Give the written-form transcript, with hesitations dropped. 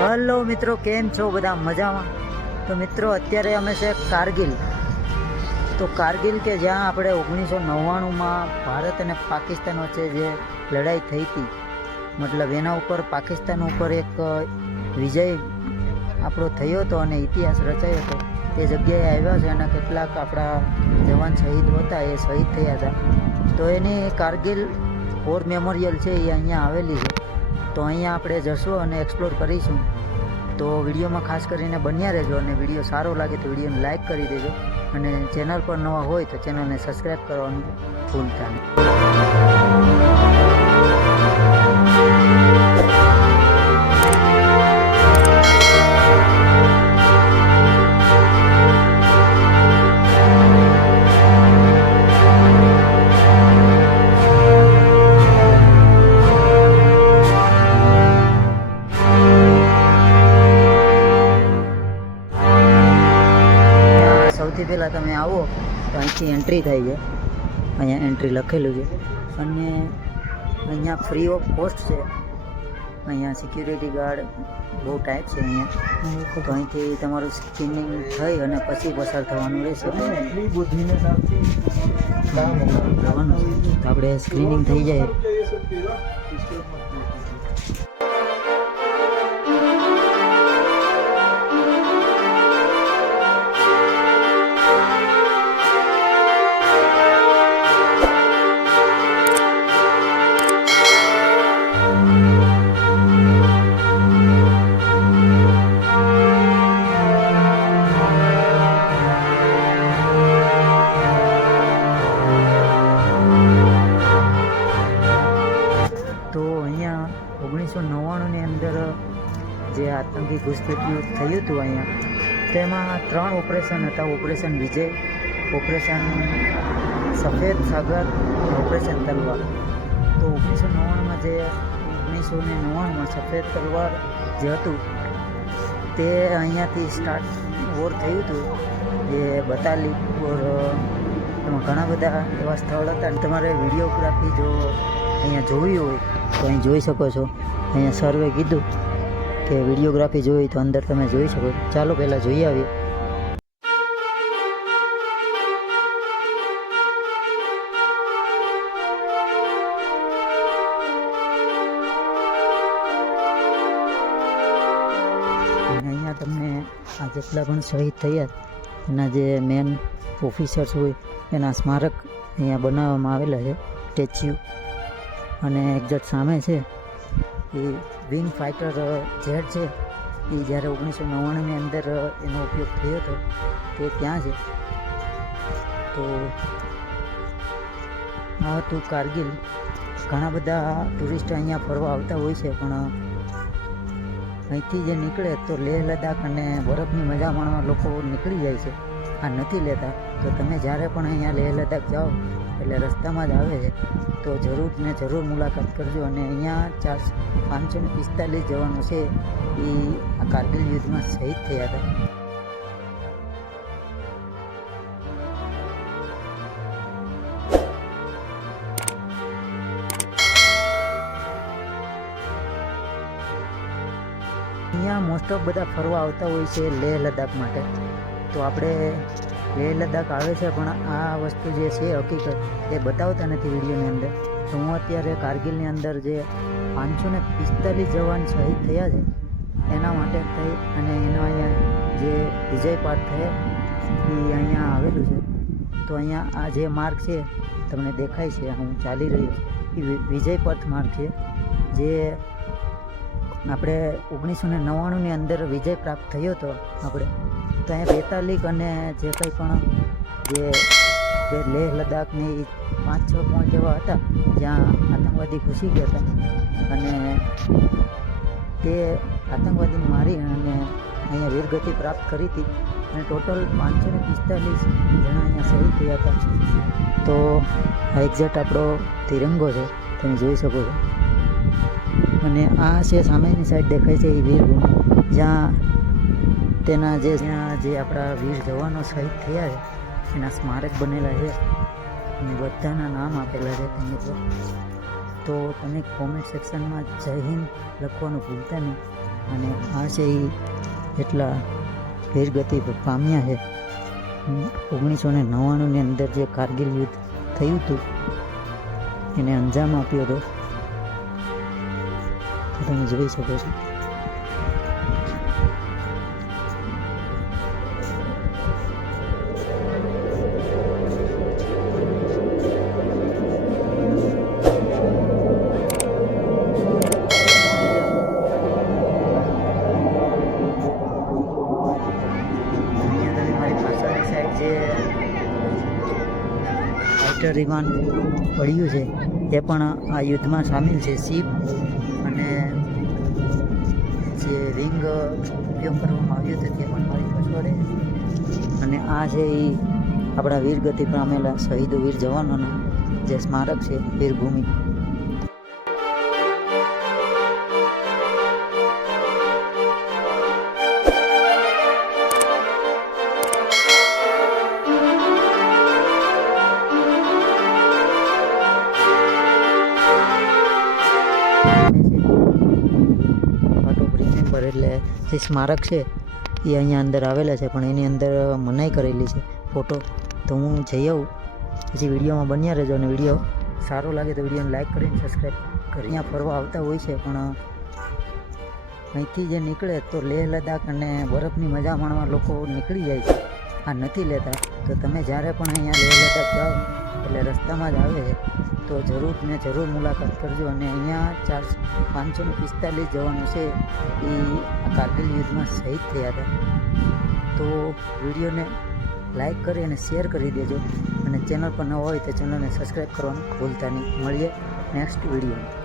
Hello મિત્રો, કેમ છો બધા? મજામાં? તો મિત્રો અત્યારે અમે છે કારગિલ. તો કારગિલ કે જ્યાં આપણે 1999માં ભારત અને પાકિસ્તાન વચ્ચે જે લડાઈ થઈ હતી, મતલબ એના ઉપર પાકિસ્તાન ઉપર એક વિજય આપણો થયો હતો અને ઇતિહાસ રચાયો હતો. તે જગ્યાએ આવ્યા છે અને કેટલાક આપણા જવાન શહીદ હતા, એ શહીદ થયા હતા. તો એની કારગિલ વોર મેમોરિયલ છે એ અહીંયા આવેલી છે. તો અહીંયા આપણે જશું અને એક્સપ્લોર કરીશું. તો વિડીયોમાં ખાસ કરીને બન્યા રહેજો અને વિડીયો સારો લાગે તો વિડીયોને લાઇક કરી દેજો અને ચેનલ પર નવા હોય તો ચેનલને સબસ્ક્રાઈબ કરવાનું ભૂલતા નહીં. સૌથી પહેલાં તમે આવો તો અહીંથી એન્ટ્રી થાય છે. અહીંયા એન્ટ્રી લખેલું છે અને અહીંયા ફ્રી ઓફ કોસ્ટ છે. અહીંયા સિક્યુરિટી ગાર્ડ બહુ ટાઈટ છે અહીંયા. તો અહીંથી તમારું સ્ક્રીનિંગ થઈ અને પછી પસાર થવાનું રહેશે. જવાનું છે તો આપણે સ્ક્રીનિંગ થઈ જાય. તો અહીંયા 1999ની અંદર જે આતંકી ઘૂસપેઠિયું થયું હતું અહીંયા, તેમાં 3 ઓપરેશન હતા. ઓપરેશન વિજય, ઓપરેશન સફેદ સાગર, ઓપરેશન તલવાર. તો 1999માં સફેદ તલવાર જે હતું તે અહીંયાથી સ્ટાર્ટ વોર થયું હતું. જે બતાલી વોર, એમાં ઘણા બધા એવા સ્થળ હતા. તમારે વિડીયોગ્રાફી જો અહીંયા જોવી હોય તો અહીં જોઈ શકો છો. અહીંયા સર્વે કીધું કે વિડીયોગ્રાફી જોઈ તો અંદર તમે જોઈ શકો. ચાલો પહેલાં જોઈ આવીએ. અહીંયા તમને આ જેટલા પણ શહીદ થયા એના જે મેન ઓફિસર્સ હોય એના સ્મારક અહીંયા બનાવવામાં આવેલા છે, સ્ટેચ્યુ. અને એક્ઝેક્ટ સામે છે એ વિંગ ફાઇટર જેટ છે. એ જ્યારે 1999ની અંદર એનો ઉપયોગ થયો હતો તે ત્યાં છે. તો આ હતું કારગિલ. ઘણા બધા ટુરિસ્ટ અહીંયા ફરવા આવતા હોય છે, પણ અહીંથી જે નીકળે તો લેહ લદ્દાખ અને બરફની મજા માણવા લોકો નીકળી જાય છે. આ નથી લેતા. તો તમે જ્યારે પણ અહીંયા લેહ લદ્દાખ જાઓ એટલે રસ્તામાં જ આવે છે, તો જરૂર ને જરૂર મુલાકાત કરજો. અને અહીંયા 545 જવાનો છે એ આ કારગિલ યુદ્ધમાં શહીદ થયા હતા. અહીંયા મોસ્ટ ઓફ બધા ફરવા આવતા હોય છે લેહ લદ્દાખ માટે. તો આપણે લેહ લદ્દાખ આવે છે, પણ આ વસ્તુ જે છે હકીકત એ બતાવતા નથી વિડીયોની અંદર. તો હું અત્યારે કારગિલની અંદર જે 545 જવાન શહીદ થયા છે એના માટે થઈ અને એનો અહીંયા જે વિજય પાઠ થયા એ અહીંયા આવેલું છે. તો અહીંયા આ જે માર્ગ છે તમને દેખાય છે, હું ચાલી રહ્યો છું, એ વિજય પથ માર્ગ છે. જે આપણે 1999ની અંદર વિજય પ્રાપ્ત થયો હતો આપણે. તો અહીંયા 42 અને જે કંઈ પણ જે લેહ લદ્દાખની 5-6 પોઈન્ટ એવા હતા જ્યાં આતંકવાદી ઘૂસી ગયા હતા અને તે આતંકવાદીને મારી અને અહીંયા વીરગતિ પ્રાપ્ત કરી હતી. અને ટોટલ 545 જણા અહીંયા શહીદ થયા હતા. તો આ એક્ઝેક્ટ આપણો તિરંગો છે, તમે જોઈ શકો છો. અને આ છે સામેની સાઈડ દેખાય છે એ વીરભૂમિ, જ્યાં તેના જે આપણા વીર જવાનો શહીદ થયા છે એના સ્મારક બનેલા છે અને બધાના નામ આપેલા છે તેની પર. તો તમે કોમેન્ટ સેક્શનમાં જય હિન્દ લખવાનું ભૂલતા નહીં. અને આ છે એ એટલા વીરગતિ પામ્યા છે. 1999ની અંદર જે કારગિલ યુદ્ધ થયું હતું એને અંજામ આપ્યો હતો. તમે જોઈ શકો છો. જે ફાઇટર વિમાન પડ્યું છે એ પણ આ યુદ્ધમાં સામેલ છે. શિપ અને જે વિંગ ઉપયોગ કરવામાં આવ્યો હતો તે પણ મારી પછવાડે. અને આ છે એ આપણા વીરગતિ પામેલા શહીદ વીર જવાનોના જે સ્મારક છે વીરભૂમિ. એટલે જે સ્મારક છે એ અહીંયા અંદર આવેલા છે, પણ એની અંદર મનાઈ કરેલી છે ફોટો. તો હું જઈ આવું, પછી વિડીયોમાં બન્યા રહેજો. અને વિડીયો સારો લાગે તો વિડીયોને લાઈક કરીને સબસ્ક્રાઈબ કરી. અહીંયા ફરવા આવતા હોય છે, પણ અહીંથી જે નીકળે તો લેહ લદ્દાખ અને બરફની મજા માણવા લોકો નીકળી જાય છે, આ નથી લેતા. તો તમે જ્યારે પણ અહીંયા લેહ લદ્દાખ જાઓ એટલે રસ્તામાં જ આવે છે, તો જરૂર મુલાકાત કરજો. અને અહીંયા 545 જવાનો છે એ કારગિલ યુદ્ધમાં શહીદ થયા હતા. તો વિડીયોને લાઈક કરી અને શેર કરી દેજો. અને ચેનલ પર ન હોય તો ચેનલને સબસ્ક્રાઈબ કરવાનું ભૂલતા નહીં. મળીએ નેક્સ્ટ વિડીયો.